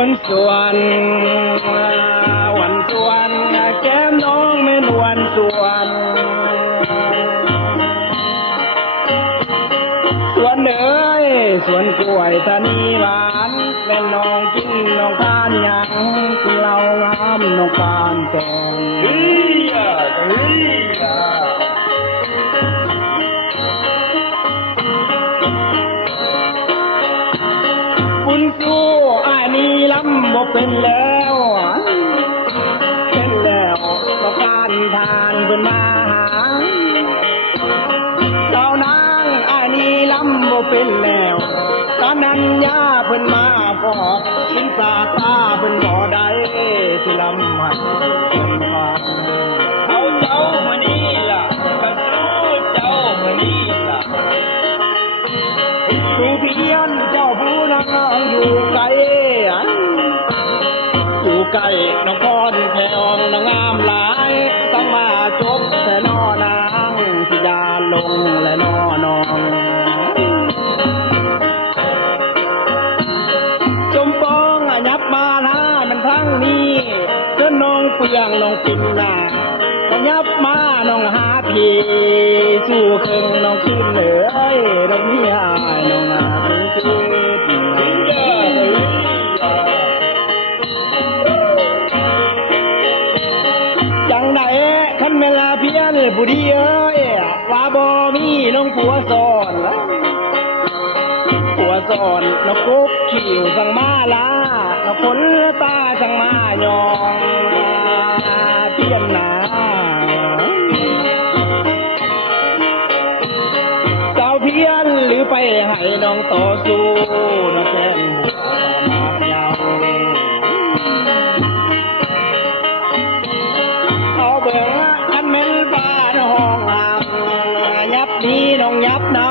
วนสวนวันสวนแก้มน้องไม่นวลสวนสวนเอ๋ยสวนกล้วยตานีหวานแม่น้องกินน้องทานยังเรางามน้องการแต่งบุญสู้อ้ายนี่ล้ำบ่เป็นแล้วเป็นแล้วก็การผ่านเพิ่นมาหาเจ้านางอ้ายนี่ล้ำบ่เป็นแล้วตอนนั้นย่าเพิ่นมาบอกสินสาตาเพิ่นบ่ได้สิล้ำให้เพิ่นฟังเอาเจ้ามานี่ล่ะกับรู้เจ้ามานี่ล่ะผู้เพียนเจ้าผู้นางอยู่ไกลอยู่ไกลน้องพรแพงน้องงามหลายต้องมาจบแต่นอนางสิยาลงและนอนองจมปองยับมาหน้ามันทั้งนี้เจ้าน้องเปลืองน้องปิ่นหน้ายับมาน้องหาพีสู้ครึ่งน้องขึ้นเลยดอกนี้น้องอาถึงคิดจังไหนท่านเวลาเพียนผู้ดีเอ้ยว่าบ่มีน้องผัวสอนผัวสอนน้องกุ๊บขิวสั่งมาลาน้องผลตาสั่งมายองเพียนหนาเจ้าเพียนหรือไปให้น้องต่อสู้น้องแก้มหัวยาวเอาเบิ่งอันเม็นฟ้าห้องห่างยับนี้น้องยับน้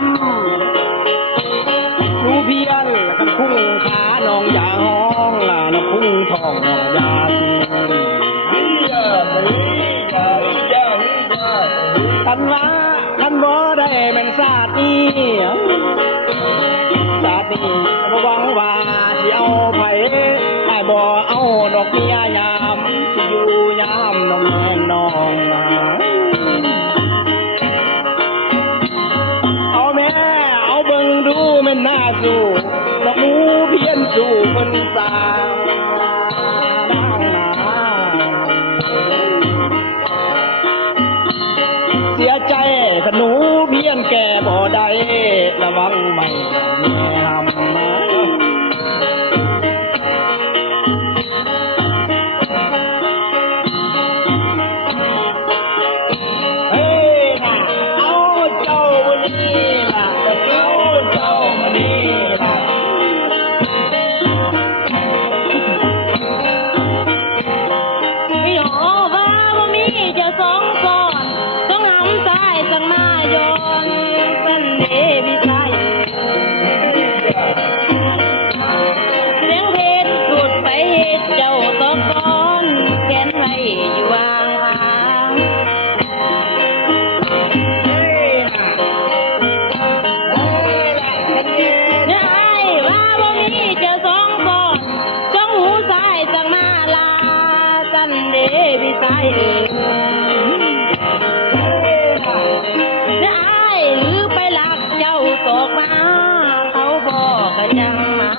ำรู้เพียนกันพุ่งขาน้องอย่าห้องน้องพุ่งทองน้องยาทันว่าทันบ่ได้เป็นศาสตร์นี้ศาสตร์นี้ระวังว่าสิเอาไผไอ้บ่เอาดอกเมียยามสิอยู่ยามน้องแม่น้องเอาแม่เอาเบิ่งดูแม่นน่าสู้ดอกหมูเพียนสู้เพิ่นสาวเสียใจขนูเพี้ยนแก่บ่ได้ระวังไม่แม่หำมาเฮ้ยน่ะเอาเจ้าวันนี้น่ะเอาเจ้าวันนี้น่ะไม่หอว่าบ่มีเจ้าสองซ้อนต้องหำซ้ายสั่งมายอนเป็นเดวิไซเสียงเพชรสุดไปเฮ็ดเจ้าตอกตอนแขนไว้อยู่วางหางเนื้อไอ้ว่าบ่มีเจ้าสองซ้อนจ้องหูซ้ายสั่งมาลาสันเดวิไซเนื้อไอ้หรือไปหลักเจ้าตกมาเขาบอกกันยังมา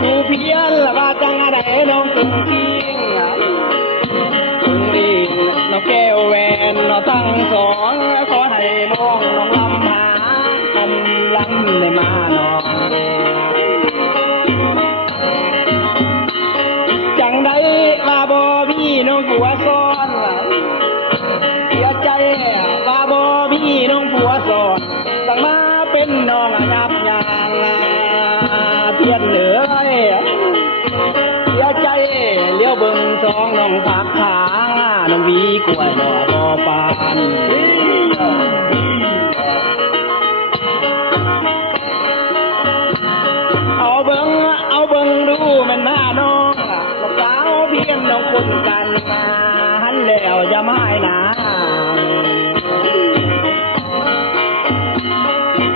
ผู้เพียนละว่าจังอะไรน้องตึงทิ้งตึงดีน้องแก้วแหวนน้องตั้งสองขอให้มองน้องลำหาคำลำในมาน้องจังได้ว่าบ่มีน้องผัวซ้อนเสียใจว่าบ่มีน้องผัวซ้อนตั้งมาเป็นน้องยับยางเพียนเหนือเสียใจเลี้ยวเบิ่งสองน้องผักขาน้องวีกล้วยดอกบ่ปานเอาเบิ่งดูมันหน้าน้องลูกสาวเพียน หันแล้วจะไม่หนา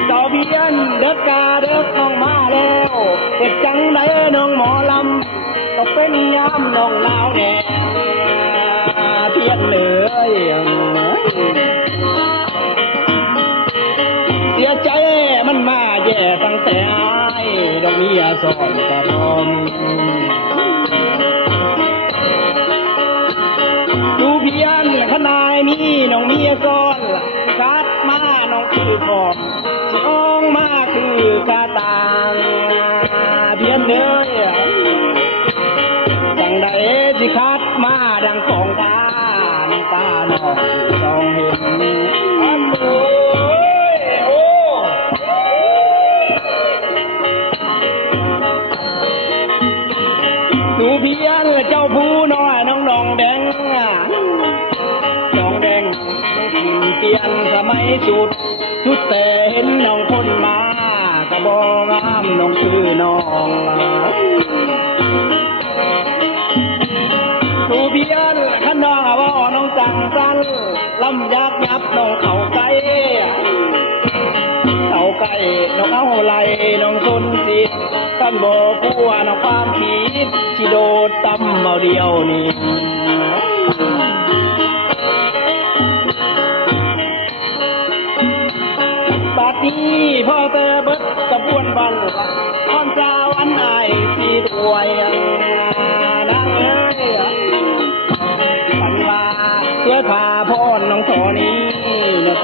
เจ้าเบียนเด็กกาเด็กน้องมาแล้วเป็นจังไดน้องหมอลำก็เป็นยามน้องลาวแน่เพียนเลยเสียใจมันมาแย่ตั้งแต่อายดอกเมียสอนกระนมดูเพียนขนายมีน้องเมียซ้อนคัดมาน้องคือฟอมสองมาคือกาตางเพียนเด้อจังใดสิคัดมาดังของตาน้ำตาน้องต้องเห็นอันโอ้โอ้ดูเพียนเจ้าผู้น้อยน้องดองแดงน้องแดงน้องเปลี่ยนสมัยสุดแต่เห็นน้องคนมากระบองามน้องคือน้องดูเบียนขันน้องว่าน้องจังสันลำยักยับน้องเขาไก่น้องเอาไหลน้องสนสิกันบ่กลัวน้องความผิดที่โดดตำเอาเดียวนี่บัดนี้พ่อแต่เบิดกระบวนบันก่อนเจ้าอันอายสีถวยนางเอ้ยปันว่าเสื้อผ้าพ่อน้องสอนี้เนี่ย